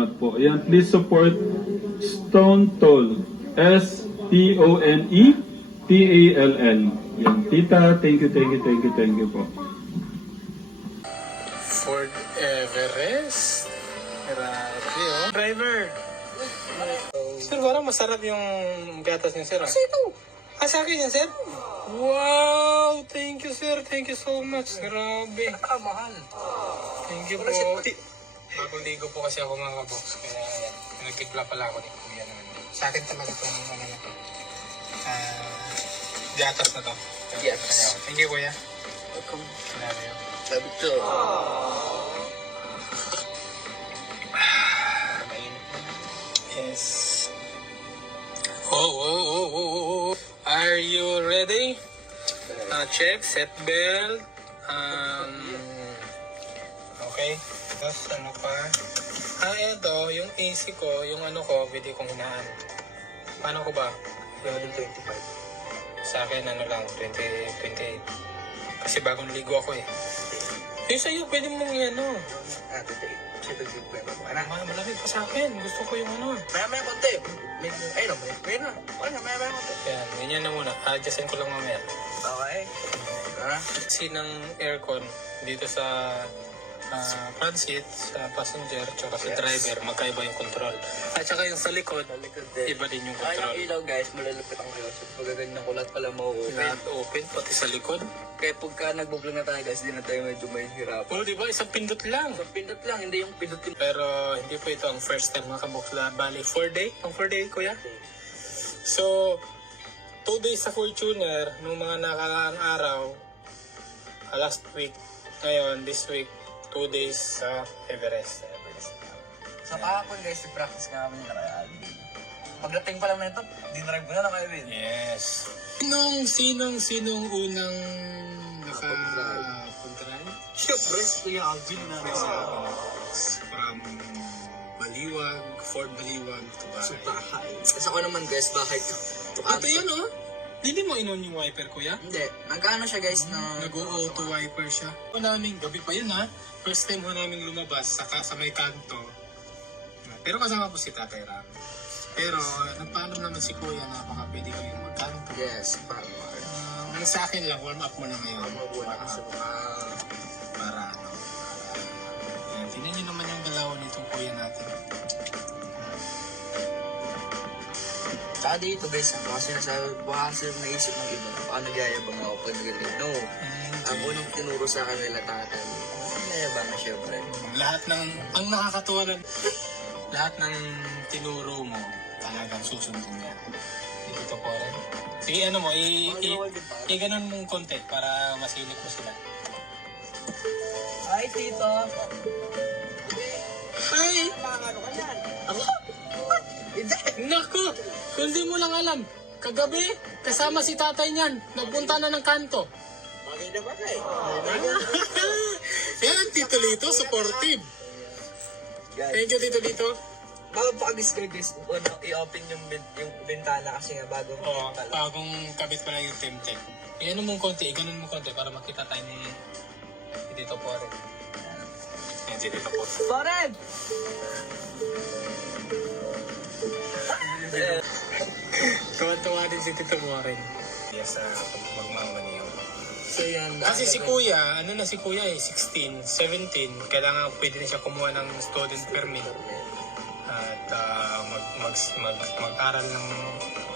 salamat po. Ayan, please support Stone Toll. STONETALL. Yan, tita, thank you po. Ford Everest. Grabe, oh. Driver. Sir, parang masarap yung gatas niyo, sir. Kasi ito. Sa akin yan, sir? Wow! Thank you, sir. Thank you so much. Grabe. Mahal. Thank you po. Bagong ligo po kasi ako mga kabox. Kaya yan. Nagtipla pala ako ni Kuya naman. Sa akin talaga itong ano na to. Gatas na to. Yes. Thank you, Kuya. Welcome. Grabe yun. Sabi ko. Yes. Oh. Are you ready? Check, set belt. Okay. Tapos ano pa? Ito, yung AC ko, yung ano ko, pwede kong hinaan. Paano ko ba? Level 25. Sa akin, ano lang, 28. Kasi bagong ligo ako eh. Yung sa'yo, pwede mong ano. Today. Kasi ito ba? Malamig pa sa akin. Gusto ko yung ano. Maya konti. Ayun, may na. Maya konti. Yan, ganyan na muna. Adjustin ko lang mamaya. Okay. Kasi ng aircon dito sa front seat, sa passenger, tsaka sa driver, magkaiba yung control. At saka yung sa likod, iba din yung control. Yung ilaw guys, malalupit ang ilaw. So pagkaganyan ko lahat pala ma-open. Lahat open, pati sa likod. Kaya pagka nagbo-vlog na tayo guys, di na tayo medyo may hirap. Oh, di ba? Isang pindot lang. So pindot lang, hindi yung pindot yung... Pero hindi po ito ang first time mga kabukla. Bali, 4 day? Ang 4 day, kuya? So, 2 days sa Fortuner, nung mga nakaraang araw, last week, ngayon, this week, 2 days sa Everest. So kahapon guys, i-practice nga kami na kaya Alvin. Pagdating pa lang na ito, dinrive ko na kay Alvin. Yes. Sinong unang naka-drive? Siyempre, Kuya Alvin na rin sa From Baliwag, Fort Baliwag to bahay. Kasi ako naman guys, bahay to. Ito yun oh. Hindi mo inon yung wiper, kuya? Hindi. Nag-ano siya guys na... Nag-auto wiper siya. Namin, gabi pa yun ha. First time ho namin lumabas sa may kanto. Pero kasama po si Tatay Ram. Pero nagpaalam naman si Kuya na baka pwede kayong magkanto. Yes, para ang sa akin lang, warm up mo na ngayon. Para ano. Tingnan nyo naman yung galawan nitong Kuya natin. Saka dito guys, baka sinasabi, baka naisip ng iba, baka nagyayabang ako pag nagaling. No, ang unang tinuro sa akin nila tatay, nagyayabang na syempre. Ang nakakatuwa na, lahat ng tinuro mo, talagang susundin niya. Dito po rin. Sige, ano mo, i-ganon mong konti para masilip mo sila. Hi, Tito! Hi! Ano ka yan? Ako? Naku! Kung di mo lang alam, kagabi, kasama si tatay niyan, nagpunta na ng kanto. Bagay na bagay. Yan, Tito Lito, supportive. Thank you, Tito Lito. Bago pa kami guys, i-open yung bintana kasi nga bagong Oo, pala. bagong kabit pa lang yung Temtec. I-ano mong konti, i-ganon mo konti para makita tayo ni Tito Pore. Yan si Tito Pore. Paren! Tuwa-tuwa din si Tito Pore. Yes, magmamaniyo. So yan. Kasi si Kuya, ano na si Kuya eh, 16, 17, kailangan pwede na siya kumuha ng student permit. At mag-aral ng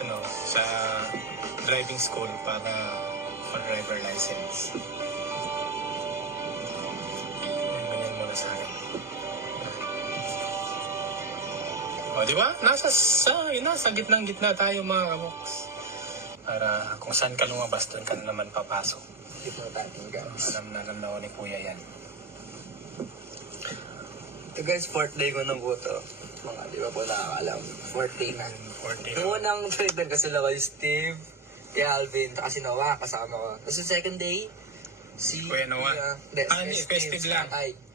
ano sa driving school para for driver license. Ganyan muna sa akin. O, di ba? Nasa gitna tayo mga kaboks. Para kung saan ka lumabas, doon ka na naman papasok. Dito natin guys. Alam na ako ni Kuya yan. Ito guys, 4th day ko na po ito. Mga di ba po nakakalam. 4th day na. 4th day. Noong unang trailer kasi sila kay Steve, kay Alvin, kasi Noah, kasama ko. Tapos yung second day, si... Kuya Noah. Hindi, festive lang.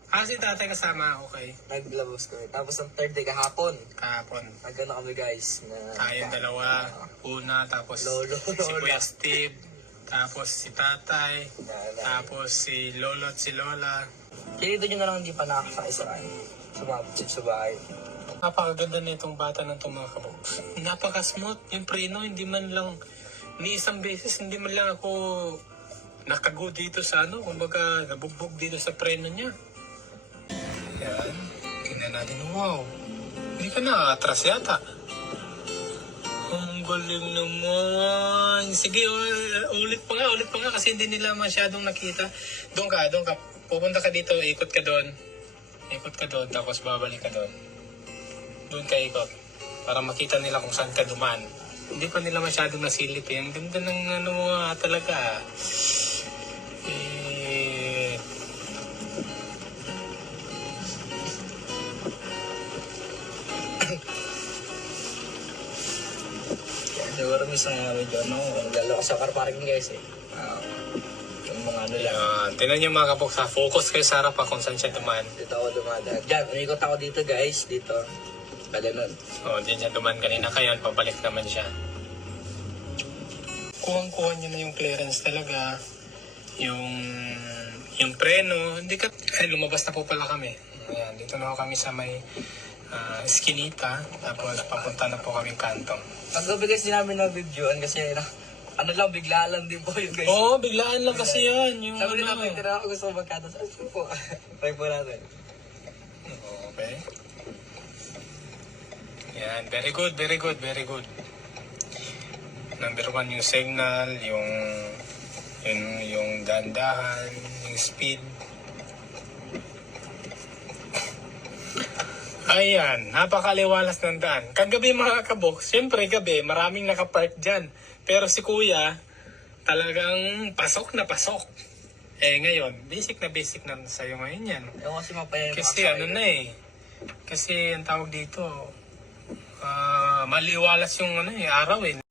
Si tatay kasama, okay. Naglabas ko. Tapos ang third day kahapon. Kahapon. Nagkano kami guys. Tayong dalawa. Una, tapos Lolo. si Kuya Steve. Tapos si tatay. Tapos si Lolo at si Lola. Kaya dito nyo na lang hindi pa nakakasakay sa kanya. sumabot siya sa bahay. Napakaganda na itong bata ng itong mga kaboks. Napaka-smooth. Yung preno, hindi man lang, ni isang beses, hindi man lang ako nakago dito sa ano, kumbaga nabugbog dito sa preno niya. Yan. Tingnan natin. Wow. Hindi ka na-atras yata. Ang galing naman. Sige, ulit pa nga kasi hindi nila masyadong nakita. Doon ka. Pupunta ka dito, ikot ka doon. Tapos babalik ka doon. Doon ka ikot. Para makita nila kung saan ka duman. Hindi pa nila masyadong nasilip. Ang ganda ng ano mo talaga. Siguro minsan nga medyo lalo sa car parking guys eh. Yung mga ano lang. Tingnan niyo mga kaboks, focus kayo sa harap kung saan siya duman. Dito ako dumadaan. Diyan, umikot ako dito guys. Dito. Ganun. Diyan siya duman kanina. Kaya pabalik naman siya. Kuhang-kuha niya na yung clearance talaga. Yung preno. Hindi ka... Ay, lumabas na po pala kami. Ayan, dito na kami sa may Eskinita. Tapos papunta na po kami kantong. Ang gabi guys, di namin na-videoan kasi ano lang, bigla lang din po yun guys. Oo, biglaan lang kasi yan. Yung Sabi nila, ano. tira ako gusto magkata. Sabi po. Try po natin. Okay. Yan, very good. Number 1 yung signal, yung dandahan, yung speed. Ayan, napakaliwalas ng daan. Kagabi mga kaboks, siyempre gabi, maraming nakapark dyan. Pero si kuya, talagang pasok na pasok. Ngayon, basic na sa'yo ngayon yan. Ewan kasi mapayang Kasi ano na kasi ang tawag dito, maliwalas yung araw eh.